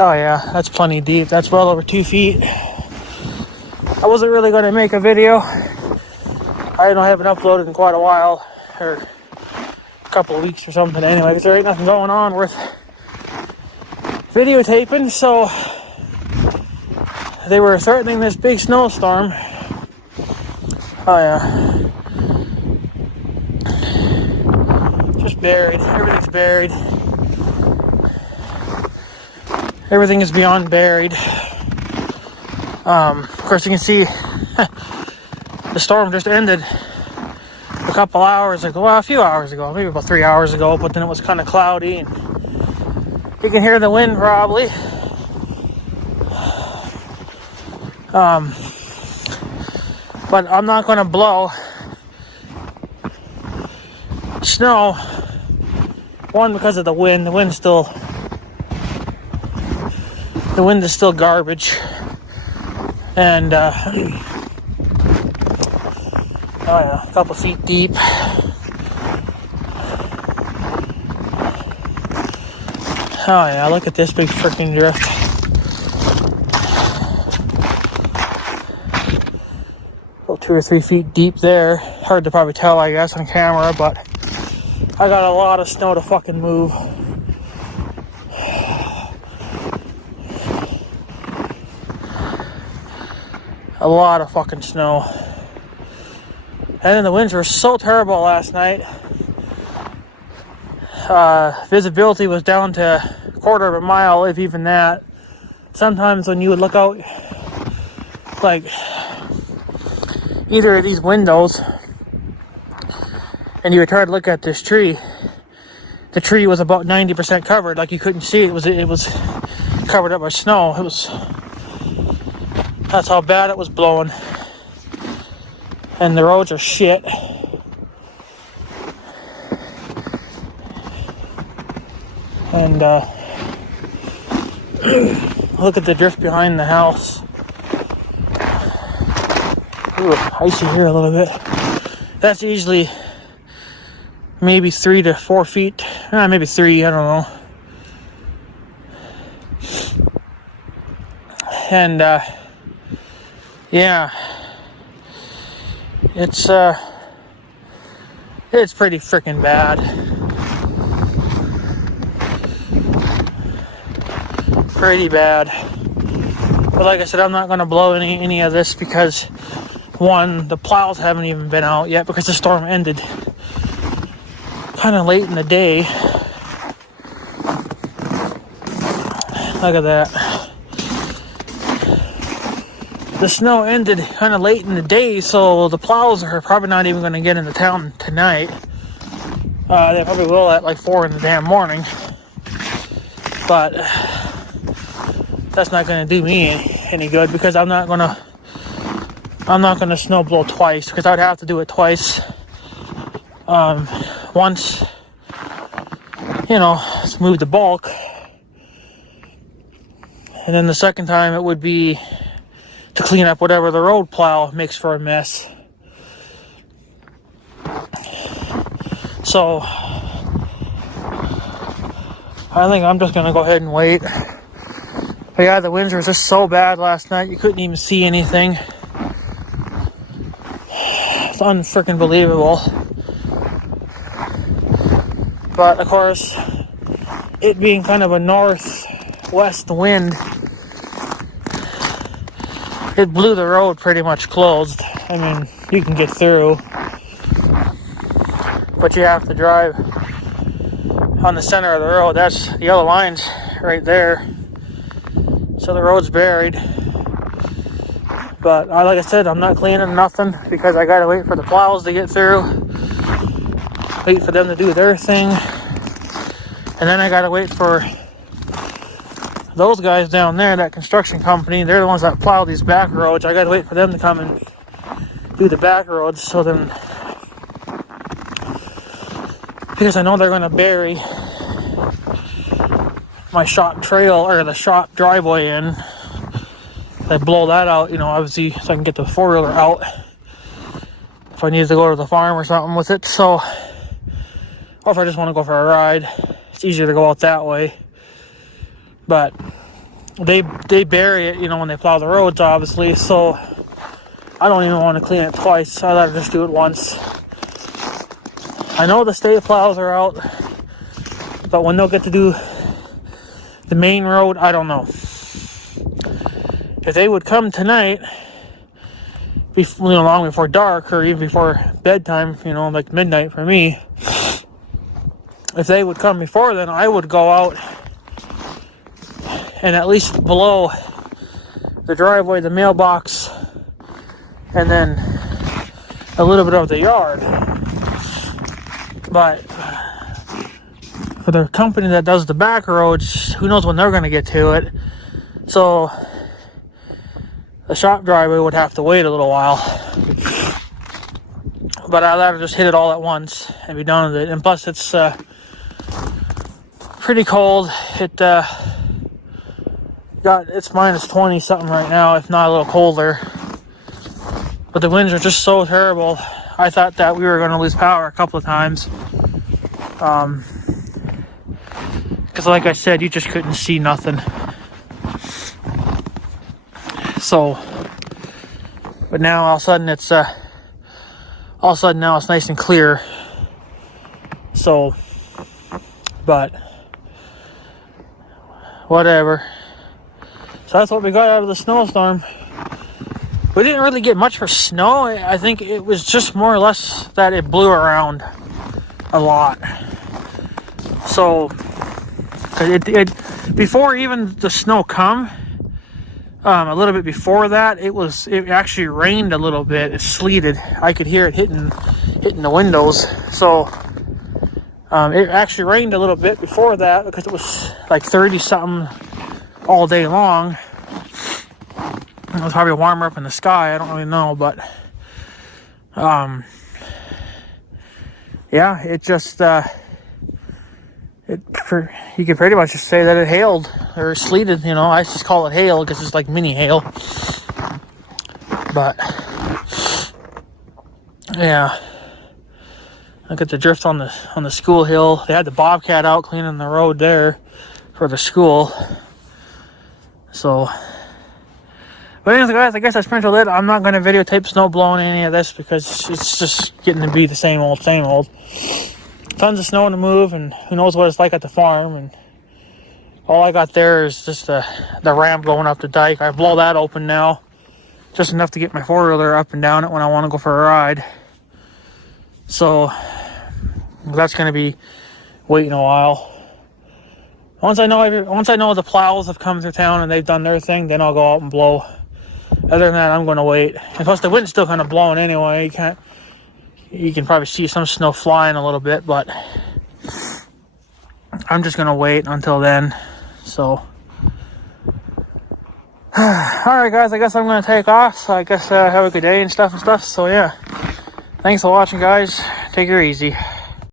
Oh yeah, that's plenty deep. That's well over 2 feet. I wasn't really going to make a video. I haven't uploaded in quite a while, or a couple of weeks or something anyway, because there ain't nothing going on worth videotaping. So they were threatening this big snowstorm. Oh yeah. Just buried. Everything's buried. Everything is beyond buried. Of course, you can see the storm just ended a couple hours ago. Well, a few hours ago, maybe about 3 hours ago. But then it was kind of cloudy, and you can hear the wind probably. But I'm not going to blow snow. One, because of the wind. The wind is still garbage. And oh yeah, a couple feet deep. Oh yeah, look at this big freaking drift. About 2 or 3 feet deep there. Hard to probably tell, I guess, on camera, but I got a lot of snow to fucking move. A lot of fucking snow. And then the winds were so terrible last night. Visibility was down to a quarter of a mile, if even that. Sometimes when you would look out, like, either of these windows, and you would try to look at this tree, the tree was about 90% covered. Like, you couldn't see it. It was covered up by snow. That's how bad it was blowing. And the roads are shit. And look at the drift behind the house. Ooh, icy here a little bit. That's easily maybe 3 to 4 feet. Maybe 3, I don't know. And yeah, it's pretty freaking bad. Pretty bad. But like I said, I'm not going to blow any of this because, one, the plows haven't even been out yet because the storm ended kind of late in the day. Look at that. The snow ended kind of late in the day, so the plows are probably not even going to get into town tonight. They probably will at like 4 in the damn morning. But that's not going to do me any good because I'm not going to snow blow twice, because I'd have to do it twice. Once, to move the bulk, and then the second time it would be to clean up whatever the road plow makes for a mess. So I think I'm just gonna go ahead and wait. But yeah, the winds were just so bad last night, you couldn't even see anything. It's unfreaking believable. But of course, it being kind of a northwest wind, it blew the road pretty much closed. I mean, you can get through, but you have to drive on the center of the road. That's the yellow lines right there. So the road's buried. But like I said, I'm not cleaning nothing because I gotta wait for the plows to get through. Wait for them to do their thing. And then I gotta wait for those guys down there, that construction company. They're the ones that plow these back roads. I gotta wait for them to come and do the back roads. So then, because I know they're gonna bury my shop trail, or the shop driveway in. They blow that out, obviously, so I can get the 4-wheeler out if I need to go to the farm or something with it. So, or if I just want to go for a ride, it's easier to go out that way. But they bury it, you know, when they plow the roads, obviously. So I don't even want to clean it twice. I'd rather just do it once. I know the state plows are out, but when they'll get to do the main road, I don't know. If they would come tonight, long before dark, or even before bedtime, you know, like midnight for me, if they would come before then, I would go out and at least blow the driveway, the mailbox, and then a little bit of the yard. But for the company that does the back roads, who knows when they're going to get to it. So the shop driveway would have to wait a little while. But I'd rather just hit it all at once and be done with it. And plus it's pretty cold. It's minus 20 something right now, if not a little colder. But the winds are just so terrible. I thought that we were going to lose power a couple of times. Because like I said, you just couldn't see nothing. So, but now all of a sudden now it's nice and clear. So, but whatever. So that's what we got out of the snowstorm. We didn't really get much for snow. I think it was just more or less that it blew around a lot. So it before even the snow come, a little bit before that, it actually rained a little bit. It sleeted. I could hear it hitting the windows. So it actually rained a little bit before that because it was like 30 something all day long. It was probably warmer up in the sky. I don't really know, but yeah, it just you could pretty much just say that it hailed or sleeted. You know, I just call it hail because it's like mini hail. But yeah, look at the drift on the school hill. They had the bobcat out cleaning the road there for the school. So, but anyways, guys, I guess that's pretty much it. I'm not going to videotape snow blowing any of this because it's just getting to be the same old. Tons of snow on the move, and who knows what it's like at the farm. And all I got there is just the ramp going up the dike. I blow that open now, just enough to get my four-wheeler up and down it when I want to go for a ride. So that's going to be waiting a while. Once I know the plows have come through town and they've done their thing, then I'll go out and blow. Other than that, I'm going to wait. And plus, the wind's still kind of blowing anyway. You can probably see some snow flying a little bit, but I'm just going to wait until then. So, alright guys, I guess I'm going to take off. So I guess have a good day and stuff. So yeah, thanks for watching, guys. Take it easy.